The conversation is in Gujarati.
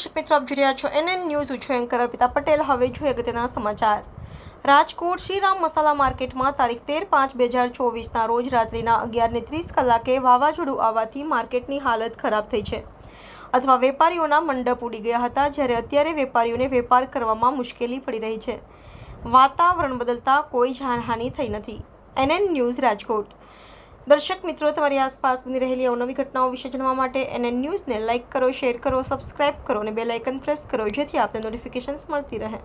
દર્શક મિત્રો, આપ જોઈ રહ્યા છો NN ન્યૂઝ. હું છું એન્કર અર્પિતા પટેલ. હવે જોઈએ અગત્યના સમાચાર. રાજકોટ શ્રીરામ મસાલા માર્કેટમાં તારીખ 13/5/2024ના રોજ રાત્રિના 11:30 વાવાઝોડું આવવાથી માર્કેટની હાલત ખરાબ થઈ છે અથવા વેપારીઓના મંડપ ઉડી ગયા હતા, જ્યારે અત્યારે વેપારીઓને વેપાર કરવામાં મુશ્કેલી પડી રહી છે. વાતાવરણ બદલતા કોઈ જાનહાનિ થઈ નથી. NN news Rajkot. દર્શક મિત્રો, તમારી આસપાસ બની રહેલી અવનવી ઘટનાઓ વિશે જાણવા માટે NN ન્યૂઝને લાઇક કરો, શેર કરો, સબસ્ક્રાઇબ કરો અને બેલ આઇકન પ્રેસ કરો, જેથી આપને નોટિફિકેશન્સ મળતી રહે.